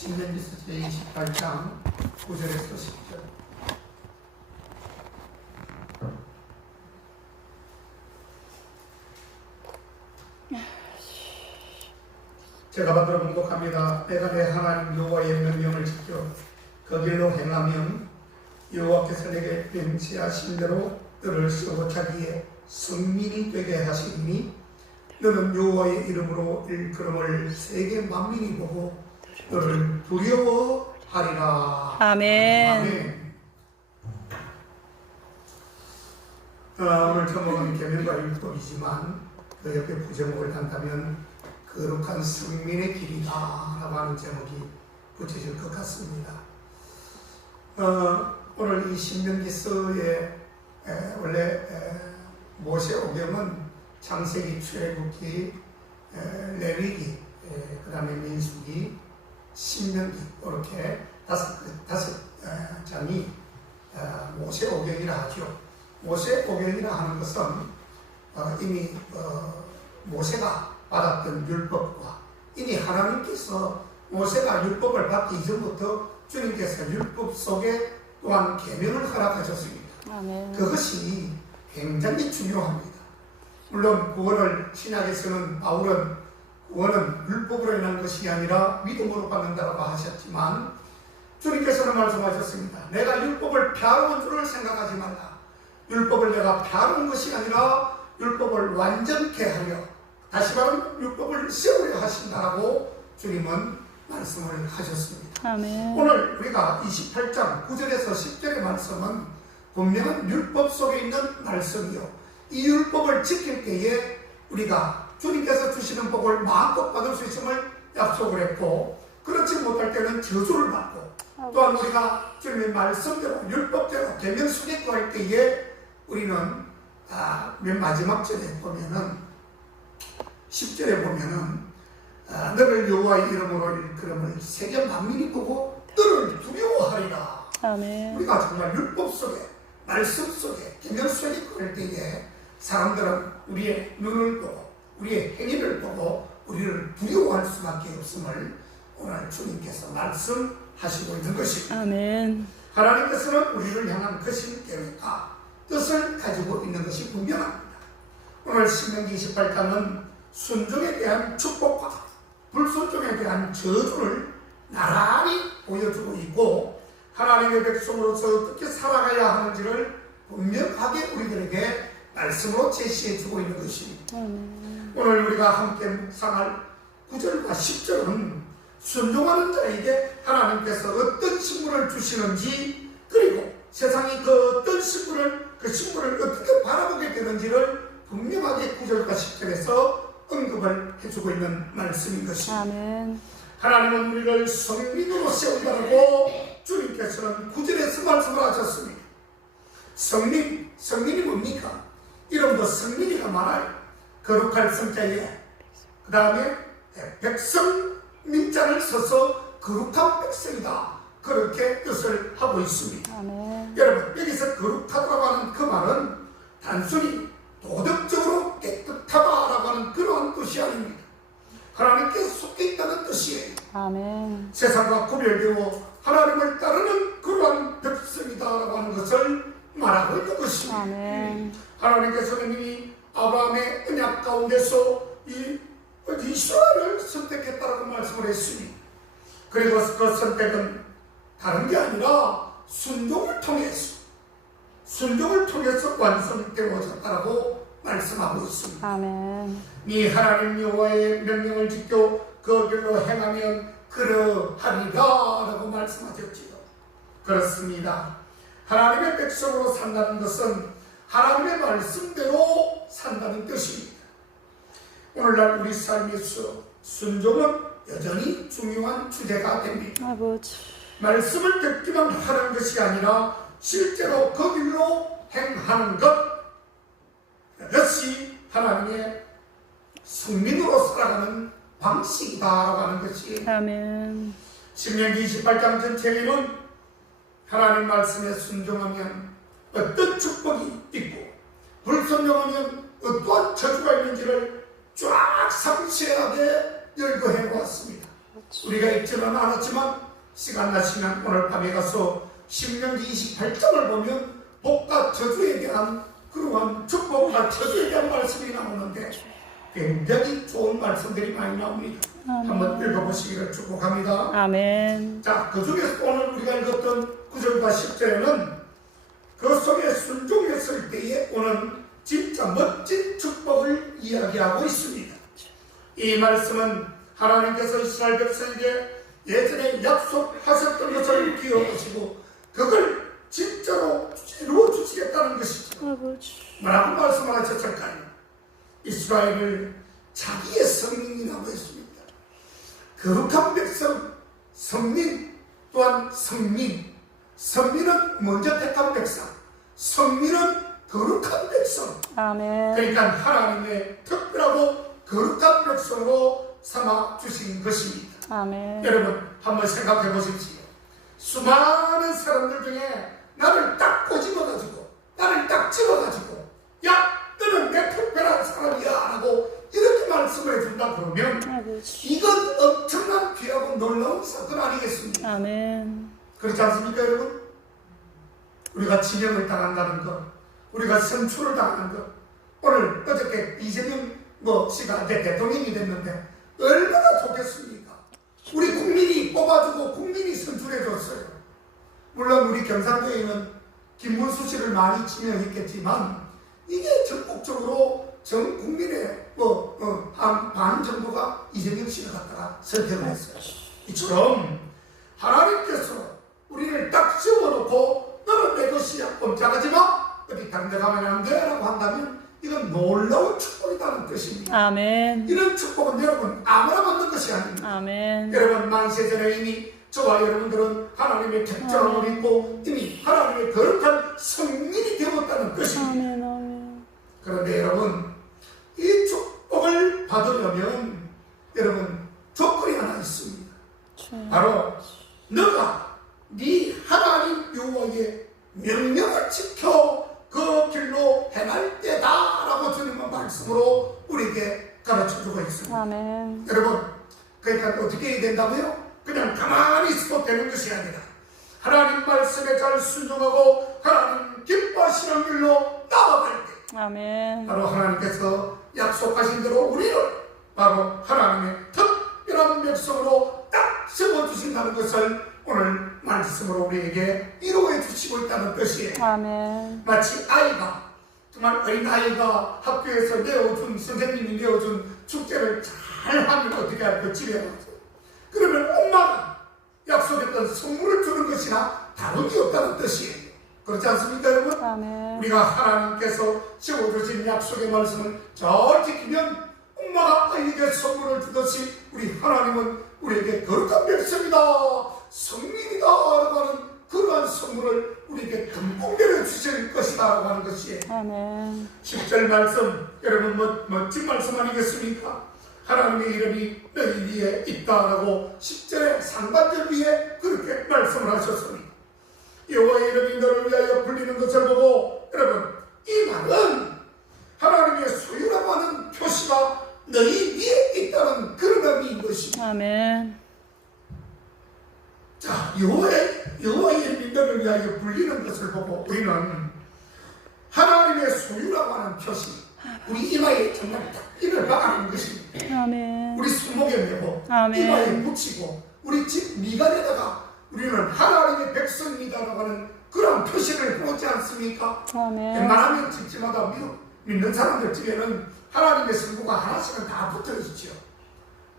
신명기서 제28장 9절에서 10절. 제가 받들어 공독합니다. 내가 내 하나님 여호와의 명령을 지켜 그 길로 행하면 여호와께서 내게 명시하신 대로 너를 세워 자기의 성민이 되게 하시리니 너는 여호와의 이름으로 일컬음을 세계 만민이 보고 너를 두려워하리라. 아멘. 오늘 제목은 계명과 율법이지만 그 옆에 부제목을 한다면 거룩한 성민의 길이다 라고 하는 제목이 붙여질 것 같습니다. 오늘 이 신명기서에 원래 모세오경은 창세기, 출애굽기, 레위기, 그 다음에 민수기, 신명기 이렇게 다섯 장이 모세오경이라 하죠. 모세오경이라 하는 것은 이미 모세가 받았던 율법과 이미 하나님께서 모세가 율법을 받기 이전부터 주님께서 율법 속에 또한 계명을 허락하셨습니다. 아멘. 그것이 굉장히 중요합니다. 물론 구원을 신약에서는 바울은 구원은 율법으로 인한 것이 아니라 믿음으로 받는다고 하셨지만 주님께서는 말씀하셨습니다. 내가 율법을 폐하러 줄을 생각하지 말라. 율법을 내가 폐하는 것이 아니라 율법을 완전케 하려 다시 말하면 율법을 세우려 하신다라고 주님은 말씀을 하셨습니다. 아멘. 오늘 우리가 28장 9절에서 10절의 말씀은 분명한 율법 속에 있는 말씀이요. 이 율법을 지킬 때에 우리가 주님께서 주시는 복을 마음껏 받을 수 있음을 약속을 했고 그렇지 못할 때는 저주를 받고 또한 우리가 주님의 말씀대로 율법대로 계명 속에 구할 때에 우리는 맨 마지막 절에 보면은 10절에 보면은 너를 여호와의 이름으로 일컬음을 세계 만민이 보고 너를 두려워하리라. 아멘. 우리가 정말 율법 속에 말씀 속에 계명 속에 그럴 때에 사람들은 우리의 눈을 보고 우리의 행위를 보고 우리를 두려워할 수밖에 없음을 오늘 주님께서 말씀하시고 있는 것입니다. 아멘. 하나님께서는 우리를 향한 거신 계획과 뜻을 가지고 있는 것이 분명합니다. 오늘 신명기 28장은 순종에 대한 축복과 불순종에 대한 저주를 나란히 보여주고 있고 하나님의 백성으로서 어떻게 살아가야 하는지를 분명하게 우리들에게 말씀으로 제시해주고 있는 것입니다. 오늘 우리가 함께 묵상할 9절과 10절은 순종하는 자에게 하나님께서 어떤 식물을 주시는지 그리고 세상이 그 어떤 식물을 그 식물을 어떻게 바라보게 되는지를 분명하게 9절과 10절에서 언급을 해주고 있는 말씀인 것입니다. 아멘. 하나님은 우리를 성민으로 세운다고 주님께서는 9절에서 말씀을 하셨습니다. 성민이 뭡니까? 이름도 성민이가 많아요. 거룩할 성자에 그 다음에 백성 민자를 써서 거룩한 백성이다 그렇게 뜻을 하고 있습니다. 아멘. 여러분 여기서 거룩하다고 하는 그 말은 단순히 도덕적으로 깨끗하다라고 하는 그러한 뜻이 아닙니다. 하나님께 속해 있다는 뜻이에요. 아멘. 세상과 구별되어 하나님을 따르는 그러한 백성이다라고 하는 것을 말하고 있는 것입니다. 아멘. 하나님께서는 이미 아브라함의 언약 가운데서 이 이스라엘을 선택했다라고 말씀을 했습니다. 그리고 그 선택은 다른 게 아니라 순종을 통해서 완성되어졌다라고 말씀하고 있습니다. 아멘. 네 하나님 여호와의 명령을 지켜 그 길로 행하면 그러하리라 라고 말씀하셨지요. 그렇습니다. 하나님의 백성으로 산다는 것은 하나님의 말씀대로 산다는 뜻입니다. 오늘날 우리 삶에서 순종은 여전히 중요한 주제가 됩니다. 아버지. 말씀을 듣기만 하는 것이 아니라 실제로 그 길로 행하는 것 이것이 하나님의 성민으로 살아가는 방식이다라고 하는 것이 아멘. 신명기 28장 전체에는 하나님 말씀에 순종하면 어떤 축복이 있고 불순종하면 어떠한 저주가 있는지를 쫙 상세하게 열거해 보았습니다. 우리가 읽지는 않았지만 시간 나시면 오늘 밤에 가서 신명기 28장을 보면 복과 저주에 대한 그러한 축복과 저주에 대한 말씀이 나오는데 굉장히 좋은 말씀들이 많이 나옵니다. 한번 읽어보시기를 축복합니다. 아멘. 자, 그 중에서 오늘 우리가 읽었던 9절과 10절에는 그 속에 순종했을 때에 오는 진짜 멋진 축복을 이야기하고 있습니다. 이 말씀은 하나님께서 이스라엘 백성에게 예전에 약속하셨던 것을 기억하시고 그걸 진짜로 이루어 주시겠다는 것이죠. 뭐라고 말씀하셨을까요? 이스라엘을 자기의 성민이라고 했습니다. 거룩한 백성, 성민 또한 성민. 성민은 먼저 택한 백성, 성민은 거룩한 백성. 아멘. 그러니까 하나님의 특별하고 거룩한 백성으로 삼아 주신 것입니다. 아멘. 여러분 한번 생각해 보십시오. 수많은 사람들 중에 나를 딱 꼬집어가지고 나를 딱 집어가지고 야 너는 내 특별한 사람이야 라고 이렇게 말씀을 해준다 그러면 이건 엄청난 귀하고 놀라운 사건 아니겠습니까? 아멘. 그렇지 않습니까 여러분? 우리가 지명을 당한다는 것, 우리가 선출을 당하는 것, 오늘 어저께 이재명 씨가 대통령이 됐는데 얼마나 좋겠습니까? 우리 국민이 뽑아주고 국민이 선출해줬어요. 물론 우리 경상도에는 김문수 씨를 많이 지명했겠지만 이게 전국적으로 전 국민의 반 정도가 이재명 씨를 갖다가 선택을 했어요. 이처럼 하나님께서 우리를 딱 씌워놓고 너는 내 것이야 꼼짝하지 마 어디 다른 데 가면 안 돼 라고 한다면 이건 놀라운 축복이라는 뜻입니다. 아멘. 이런 축복은 여러분 아무나 받는 것이 아닙니다. 아멘. 여러분 만세전에 이미 저와 여러분들은 하나님의 택정을 입고 이미 하나님의 거룩한 성민이 되었다는 뜻입니다. 아멘. 아멘. 그런데 여러분 이 축복을 받으려면 여러분 조건이 하나 있습니다. 바로 너가 네 하나님 여호와의 명령을 지켜 그 길로 행할 때다라고 주님은 말씀으로 우리에게 가르쳐주고 있습니다. 아멘. 여러분 그러니까 어떻게 해야 된다고요? 그냥 가만히 있어도 되는 것이 아니라 하나님 말씀에 잘 순종하고 하나님 기뻐하시는 길로 나아갈 때 아멘. 바로 하나님께서 약속하신 대로 우리를 바로 하나님의 특별한 백성으로 딱 세워주신다는 것을 오늘 말씀으로 우리에게 이루어 주시고 있다는 뜻이에요. 아멘. 마치 아이가 정말 어린아이가 학교에서 내어준 선생님이 내어준 축제를 잘 하면 어떻게 할까 집에 가서 그러면 엄마가 약속했던 선물을 주는 것이나 다름이 없다는 뜻이에요. 그렇지 않습니까 여러분? 아멘. 우리가 하나님께서 세워주신 약속의 말씀을 잘 지키면 엄마가 아이에게 선물을 주듯이 우리 하나님은 우리에게 거룩한 백성이다 성민이다 라고 하는 그러한 선물을 우리에게 듬뿍 내려주실 것이다 라고 하는 것이에요. 아멘. 10절 말씀 여러분 멋진 말씀 아니겠습니까? 하나님의 이름이 너희 위에 있다라고 10절의 상반절 위에 그렇게 말씀을 하셨습니다. 여호와의 이름이 너를 위하여 불리는 것을 보고 여러분 이 말은 하나님의 소유라고 하는 표시가 너희 위에 있다는 그런 의미인 것입니다. 아멘. 자, 여호와의 이름이 너를 위하여 불리는 것을 보고 우리는 하나님의 소유라고 하는 표시 우리 이마에 정말 딱 이를 박아놓은 것입니다. 아멘. 우리 손목에 메고 아멘. 이마에 붙이고 우리 집 미간에다가 우리는 하나님의 백성이다라고 하는 그런 표시를 보지 않습니까? 아멘. 웬만하면 집집마다 믿는 사람들 집에는 하나님의 성부가 하나씩은 다 붙어 있죠.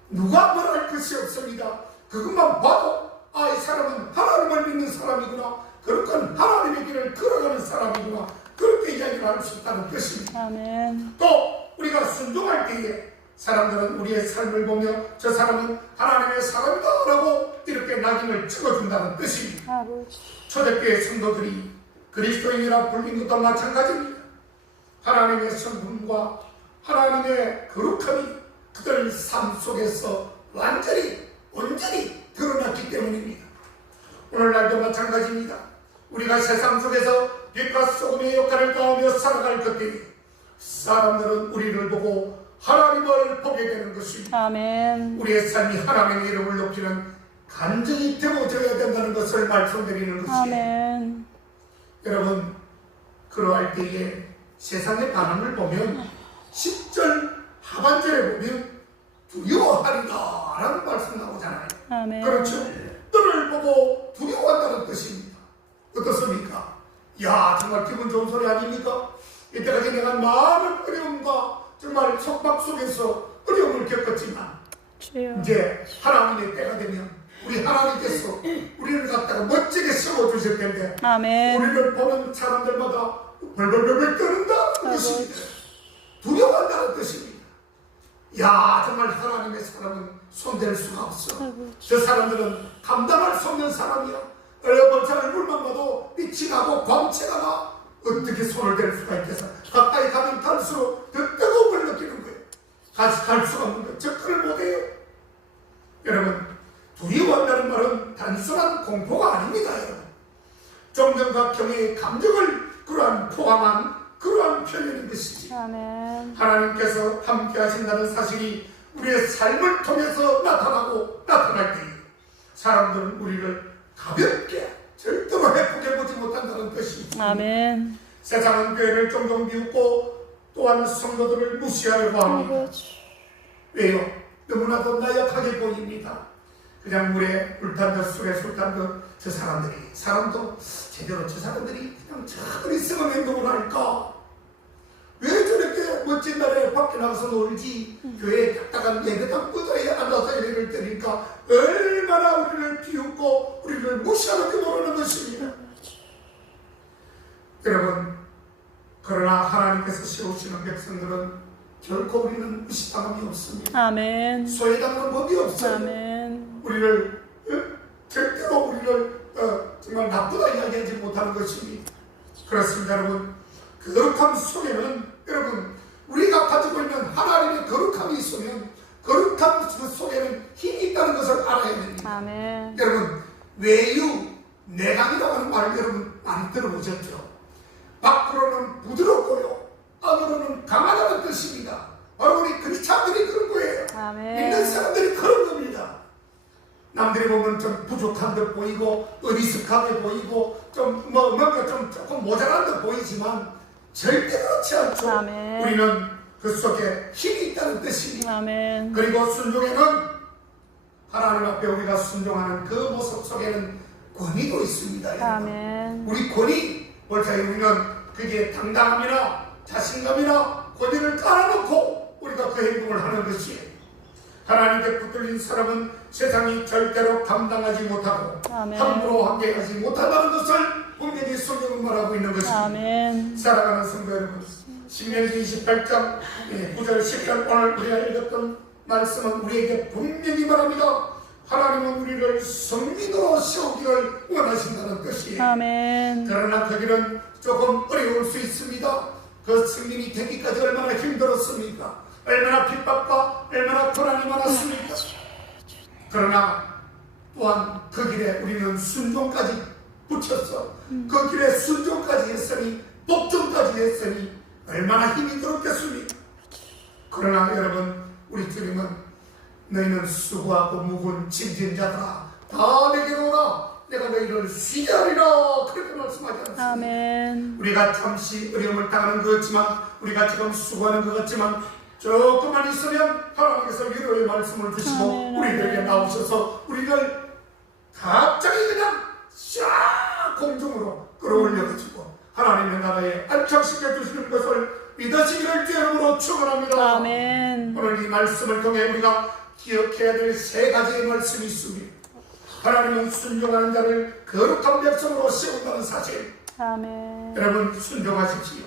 누가 뭐라 할 것이 없습니다. 그것만 봐도 이 사람은 하나님을 믿는 사람이구나. 그렇건 하나님의 길을 걸어가는 사람이구나. 그렇게 이야기를 할 수 있다는 뜻입니다. 아멘. 또 우리가 순종할 때에 사람들은 우리의 삶을 보며 저 사람은 하나님의 사람이다 라고 이렇게 낙인을 찍어준다는 뜻입니다. 아버지. 초대교회 성도들이 그리스도인이라 불린 것도 마찬가지입니다. 하나님의 성품과 하나님의 거룩함이 그들 삶 속에서 온전히 드러났기 때문입니다. 오늘날도 마찬가지입니다. 우리가 세상 속에서 빛과 소금의 역할을 다하며 살아갈 것 때문에 사람들은 우리를 보고 하나님을 보게 되는 것입니다. 아멘. 우리의 삶이 하나님의 이름을 높이는 간증이 되어져야 된다는 것을 말씀드리는 것이에요. 아멘. 여러분, 그러할 때에 세상의 반응을 보면 10절 하반절에 보면 두려워하리라 라는 말씀 나오잖아요. 아멘. 그렇죠? 너를 보고 두려워한다는 뜻입니다. 어떻습니까? 야, 정말 기분 좋은 소리 아닙니까? 이때까지 내가 많은 어려움과 정말 속박 속에서 어려움을 겪었지만 주여. 이제 하나님의 때가 되면 우리 하나님께서 우리를 갖다가 멋지게 세워주실 텐데 아멘. 우리를 보는 사람들마다 벌벌벌 떠는다는 아이고. 뜻입니다. 두려워한다는 뜻입니다. 야, 정말 하나님의 사람은 손댈 수가 없어. 아이고. 저 사람들은 감당할 수 없는 사람이야. 얼굴 얼굴만 봐도 빛이 나고 광채가 나. 어떻게 손을 댈 수가 있겠어? 가까이 가면 갈수록 더 뜨거움을 느끼는 거예요. 갈 수가 없는 거예요. 접근을 못해요. 여러분, 두려워한다는 말은 단순한 공포가 아닙니다. 여러분, 존경과 경외의 감정을 포함한 그러한 표현인 것이지. 아멘. 하나님께서 함께 하신다는 사실이 우리의 삶을 통해서 나타날 때에 사람들은 우리를 가볍게 절대로 회복해 보지 못한다는 것입니다. 아멘. 세상은 교회를 종종 비웃고 또한 성도들을 무시하려고 합니다. 아이고. 왜요? 너무나도 나약하게 보입니다. 그냥 물에 불탄 듯 술에 술탄 듯 저 사람도 제대로 저 사람들이 그냥 저리 썩은 행동을 할까? 왜 저렇게 멋진 날에 밖에 나가서 놀지? 교회에 딱딱한 예배당 무대에 앉아서 예배를 드리니까 얼마나 우리를 비웃고 우리를 무시하는지 모르는 것입니다. 여러분, 그러나 하나님께서 세우시는 백성들은 결코 우리는 무시당함이 없습니다. 아멘. 소외당하는 법이 없어요. 아멘. 우리를 절대로 우리를 정말 나쁘다 이야기하지 못하는 것입니다. 그렇습니다. 여러분, 거룩함 속에는 여러분 우리가 가지고 있는 하나님의 거룩함이 있으면 거룩함 속에는 힘이 있다는 것을 알아야 됩니다. 아멘. 여러분, 외유 내강이라고 하는 말을 여러분 많이 들어보셨죠? 밖으로는 부드럽고요 안으로는 강하다는 뜻입니다. 바로 우리 크리스찬들이 그런 거예요. 아멘. 믿는 사람들이 그런 겁니다. 남들이 보면 좀 부족한 듯 보이고 어리숙하게 보이고 뭔가 조금 모자란 듯 보이지만 절대 그렇지 않죠. 아멘. 우리는 그 속에 힘이 있다는 뜻입니다. 아멘. 그리고 순종에는 하나님 앞에 우리가 순종하는 그 모습 속에는 권위도 있습니다. 여러분. 아멘. 우리 권위, 볼까요? 우리는 그게 당당함이나 자신감이나 권위를 깔아놓고 우리가 그 행동을 하는 것이에요. 하나님께 붙들린 사람은 세상이 절대로 감당하지 못하고 아멘. 함부로 함께하지 못한다는 것을 분명히 성경은 말하고 있는 것입니다. 아멘. 사랑하는 성도 여러분, 신명기 28장 9절 10절 오늘 우리가 읽었던 말씀은 우리에게 분명히 말합니다. 하나님은 우리를 성민으로 세우기를 원하신다는 뜻이에요. 아멘. 그러나 그 길은 조금 어려울 수 있습니다. 그 승민이 되기까지 얼마나 힘들었습니까? 얼마나 핍박과 얼마나 고난이 많았습니까? 그러나 또한 그 길에 우리는 순종까지 붙였어. 그 길에 순종까지 했으니 복종까지 했으니 얼마나 힘이 들었겠습니까? 그러나 여러분, 우리 주님은 너희는 수고하고 무거운 짐진 자들아 다 내게로 오라, 내가 너희를 쉬게 하리라, 그렇게 말씀하지 않습니까? 아멘. 우리가 잠시 어려움을 당하는 것 같지만, 우리가 지금 수고하는 것 같지만 조금만 있으면 하나님께서 위로의 말씀을 주시고 아멘. 우리들에게 나오셔서 우리를 갑자기 그냥 샥 공중으로 끌어올려가지고 하나님의 나라에 안착시켜 주시는 것을 믿으시기를 주의 이름으로 축원합니다. 아멘. 오늘 이 말씀을 통해 우리가 기억해야 될 세 가지의 말씀이 있습니다. 하나님은 순종하는 자를 거룩한 백성으로 세운다는 사실. 아멘. 여러분, 순종하십시오.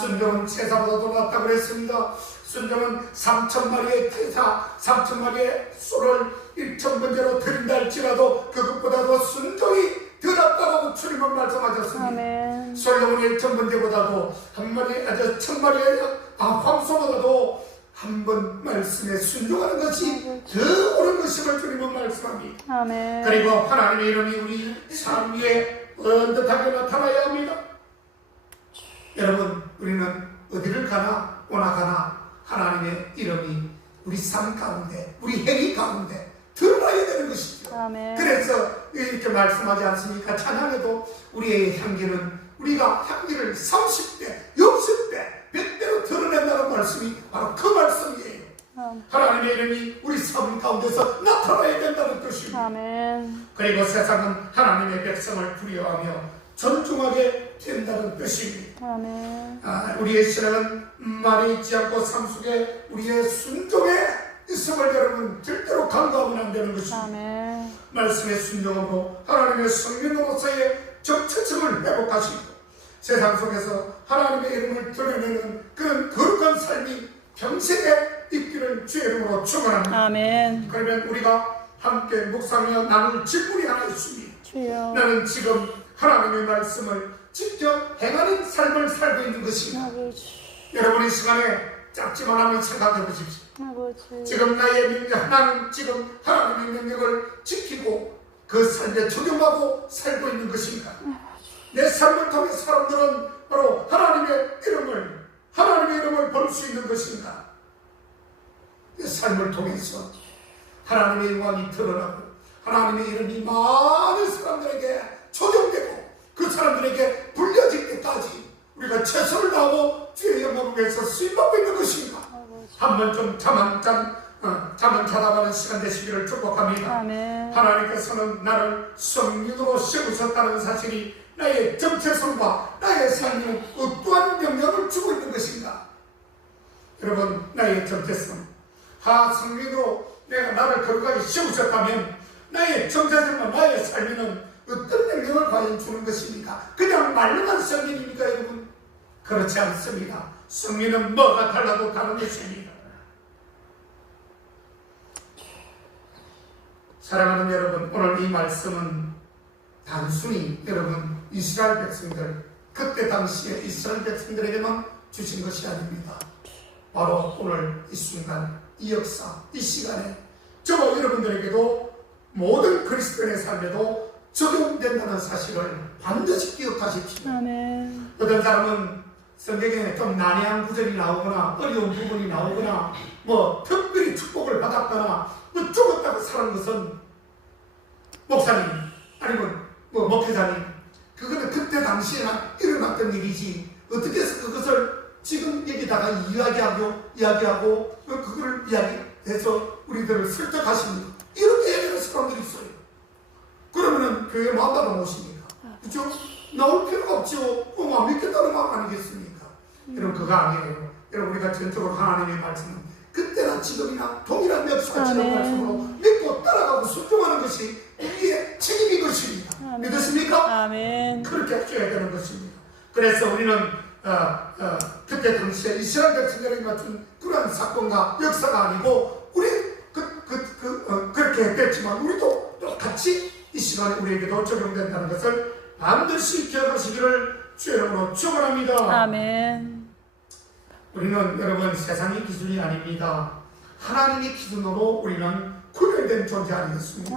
순종은 제사보다도 낫다고 그랬습니다. 순종은 3,000마리의 태사, 3,000마리의 소를 1,000번째로 드린다 할지라도 그것보다도 순종이 더 낫다고 주님은 말씀하셨습니다. 아멘. 솔로몬의 1,000번째보다도 1,000마리의 황소보다도 한 번 말씀에 순종하는 것이 더 옳은 것임을 주님은 말씀합니다. 아멘. 그리고 하나님의 이름이 우리 삶 위에 번듯하게 나타나야 합니다. 여러분, 우리는 어디를 가나 오나 가나 하나님의 이름이 우리 삶 가운데, 우리 행위 가운데 드러나야 되는 것이죠. 아멘. 그래서 이렇게 말씀하지 않습니까? 찬양에도 우리의 향기는 우리가 향기를 30배, 60배, 100배로 드러낸다는 말씀이 바로 그 말씀이에요. 하나님의 이름이 우리 삶 가운데서 나타나야 된다는 뜻입니다. 아멘. 그리고 세상은 하나님의 백성을 두려워하며 존중하게 된다는 뜻입니다. 아멘. 우리의 신앙은 말이 있지 않고 삶 속에 우리의 순종에 있음을 여러분 절대로 간과하면 안 되는 것입니다. 아멘. 말씀의 순종으로 하나님의 성령으로서의 정체성을 회복하시고 세상 속에서 하나님의 이름을 드러내는 그런 거룩한 삶이 평생에 있기를 주의 이름으로 축원합니다. 아멘. 그러면 우리가 함께 묵상하며 나눌 질문이 하나 있습니다. 주여. 나는 지금 하나님의 말씀을 직접 행하는 삶을 살고 있는 것인가? 아버지. 여러분 이 시간에 짧지만 한번 생각해 보십시오. 아버지. 지금 나의 명령, 나는 지금 하나님의 명령을 지키고 그 삶에 적용하고 살고 있는 것인가? 내 삶을 통해 사람들은 바로 하나님의 이름을 볼 수 있는 것인가? 내 삶을 통해서 하나님의 영광이 드러나고 하나님의 이름이 많은 사람들에게 적용되고 그 사람들에게 불려질 때까지 우리가 최선을 다하고 주의 영광을 위해서 쓰임받고 있는 것인가? 한번 좀 잠 자다가는 시간 되시기를 축복합니다. 아멘. 하나님께서는 나를 성령으로 세우셨다는 사실이 나의 정체성과 나의 삶에 어떠한 영향을 주고 있는 것인가? 여러분, 나의 정체성, 성령으로 내가 나를 거룩하게 세우셨다면 나의 정체성과 나의 삶에는 어떤 영향을 과연 주는 것입니까? 그냥 말로만 성령입니까, 여러분? 그렇지 않습니다. 성령은 뭐가 달라도 다른 것입니다. 사랑하는 여러분, 오늘 이 말씀은 단순히 여러분 이스라엘 백성들, 그때 당시에 이스라엘 백성들에게만 주신 것이 아닙니다. 바로 오늘 이 순간, 이 역사, 이 시간에 저와 여러분들에게도 모든 그리스도인의 삶에도 적용된다는 사실을 반드시 기억하십시오. 아멘. 어떤 사람은 성경에 좀 난해한 구절이 나오거나 어려운 부분이 나오거나 특별히 축복을 받았거나 죽었다고 사는 것은 목사님 아니면 목회자님, 그거는 그때 당시에나 일어났던 일이지 어떻게 해서 그것을 지금 여기다가 이야기하고 그걸 이야기해서 우리들을 설득하십니까? 이렇게 얘기하는 사람들이 있어요. 그러면은 교회 만나러 오십니까? 그렇죠? 나올 필요가 없죠. 안 믿겠다는 마음 아니겠습니까? 여러분, 그거 아니에요. 여러분, 우리가 전적으로 하나님의 말씀은 그때나 지금이나 동일한 역사처럼 말씀으로 믿고 따라가고 순종하는 것이 우리의 책임인 것입니다. 믿으십니까? 아멘. 그렇게 해줘야 되는 것입니다. 그래서 우리는 그때 당시에 이스라엘 백성들에게 맞춘 그러한 사건과 역사가 아니고 우리 그렇게 했겠지만 우리도 똑같이 이 시간에 우리에게도 적용된다는 것을 반드시 기억하시기를 주의 이름으로 축원합니다. 아멘. 우리는 여러분 세상의 기준이 아닙니다. 하나님의 기준으로 우리는 구별된 존재 아니겠습니까?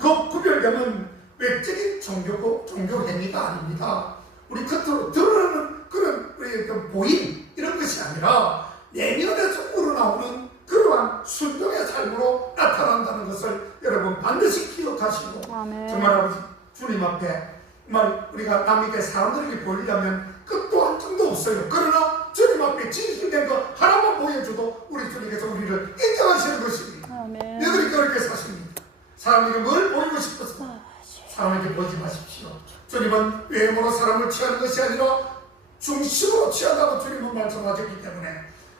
그 구별됨은 외적인 종교 행위가 아닙니다. 우리 겉으로 드러나는 그런 우리의 보임 이런 것이 아니라 내면에서 우러나오는 그러한 순종의 삶으로 나타난다는 것을 여러분 반드시 기억하시고 아멘. 정말 주님 앞에 정말 우리가 남에게 사람들에게 보이려면 끝도 한정도 없어요. 그러나 주님 앞에 진실된 거 하나만 보여줘도 우리 주님께서 우리를 인정하시는 것입니다. 아멘. 왜 그렇게 사십니까? 사람에게 뭘 보이고 싶어서 사람에게 보지 마십시오. 주님은 외모로 사람을 취하는 것이 아니라 중심으로 취한다고 주님은 말씀하셨기 때문에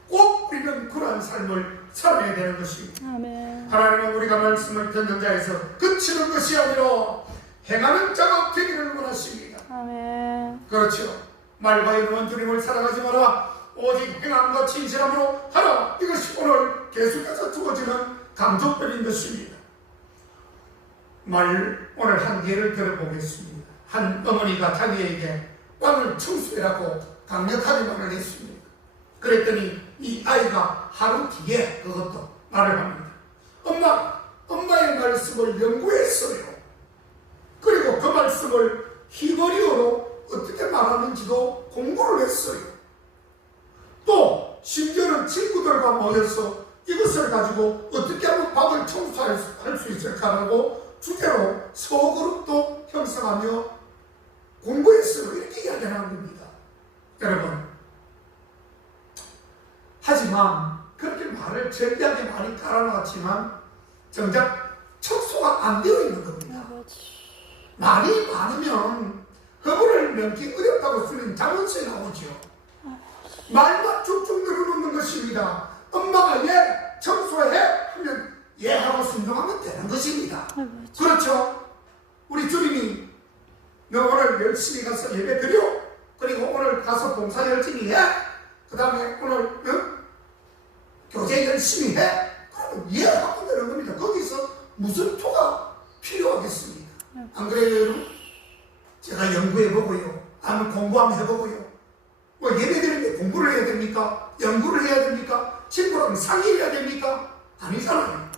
꼭 우리는 그러한 삶을 살아야 되는 것입니다. 아멘. 하나님은 우리가 말씀을 듣는 자에서 그치는 것이 아니라 행하는 자가 되기를 원하십니다. 아멘. 그렇죠. 말과 이름은 주님을 사랑하지 마라. 오직 행함과 진실함으로 하라. 이것이 오늘 계속해서 주어지는 강조점인 것입니다. 오늘 한 예를 들어보겠습니다. 한 어머니가 자기에게 빵을 청소해라고 강력하게 말을 했습니다. 그랬더니 이 아이가 하루 뒤에 그것도 말을 합니다. 엄마의 말씀을 연구했어요. 그리고 그 말씀을 히브리어로 어떻게 말하는지도 공부를 했어요. 또 심지어는 친구들과 모여서 이것을 가지고 어떻게 하면 밥을 청소할 수 있을까라고 주제로 소그룹도 형성하며 공부했어요. 이렇게 이야기하는 겁니다. 여러분, 하지만 그렇게 말을 절대하게 많이 깔아놨지만 정작 청소가 안 되어 있는 겁니다. 말이 많으면 허물을 넘기 어렵다고 쓰는 자문서에 나오죠. 말만 쭉쭉 늘어놓는 것입니다. 엄마가 얘 청소해 하면 얘하고 순종하면 되는 것입니다. 그렇죠? 우리 주님이 너 오늘 열심히 가서 예배 드려. 그리고 오늘 가서 봉사 열심히 해. 그 다음에 오늘 교제 열심히 해. 그러면 얘하면 되는 겁니다. 거기서 무슨 토가 필요하겠습니까? 안 그래요, 여러분? 제가 연구해보고요. 아니면 공부 한번 해보고요. 뭐 예배 드리는데 공부를 해야 됩니까? 연구를 해야 됩니까? 친구랑 상의해야 됩니까? 아니잖아요.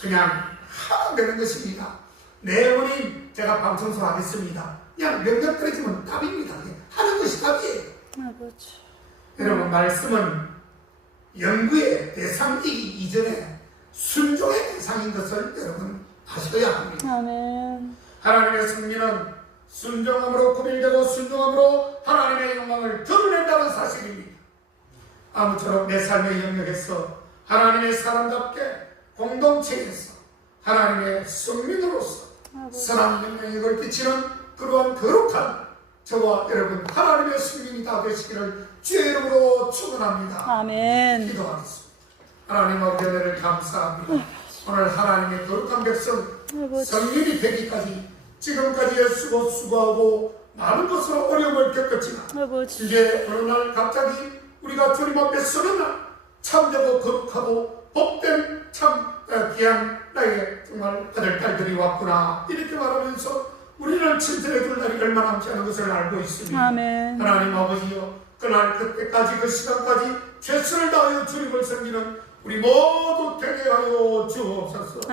그냥 하면 되는 것입니다. 네, 어머님, 제가 방 청소하겠습니다. 그냥 명령 떨어지면 답입니다. 하는 것이 답이에요. 여러분, 말씀은 연구의 대상이기 이전에 순종의 대상인 것을 여러분 아셔야 합니다. 아멘. 하나님의 승리는 순종함으로 구별되고 순종함으로 하나님의 영광을 드러낸다는 사실입니다. 아무쪼록 내 삶의 영역에서 하나님의 사람답게 공동체에서 하나님의 성민으로서 선한 영향력을 끼치는 그러한 거룩한 저와 여러분 하나님의 승민이 다 되시기를 주의 이름으로 축원합니다. 아멘. 기도하겠습니다. 하나님 아버지 은혜를 감사합니다. 오늘 하나님의 거룩한 백성 성민이 되기까지 지금까지 애쓰고 수고하고 많은 것으로 어려움을 겪었지만 이제 어느 날 갑자기 우리가 주님 앞에 서는 날 참되고 거룩하고 복된 참 귀한 나의 정말 아들 딸들이 왔구나 이렇게 말하면서 우리를 칭찬해 줄 날이 얼마 남지 않은 것을 알고 있습니다. 아멘. 하나님 아버지요, 그날 그때까지 그 시간까지 최선을 다하여 주님을 섬기는 우리 모두 되게 하여 주옵소서.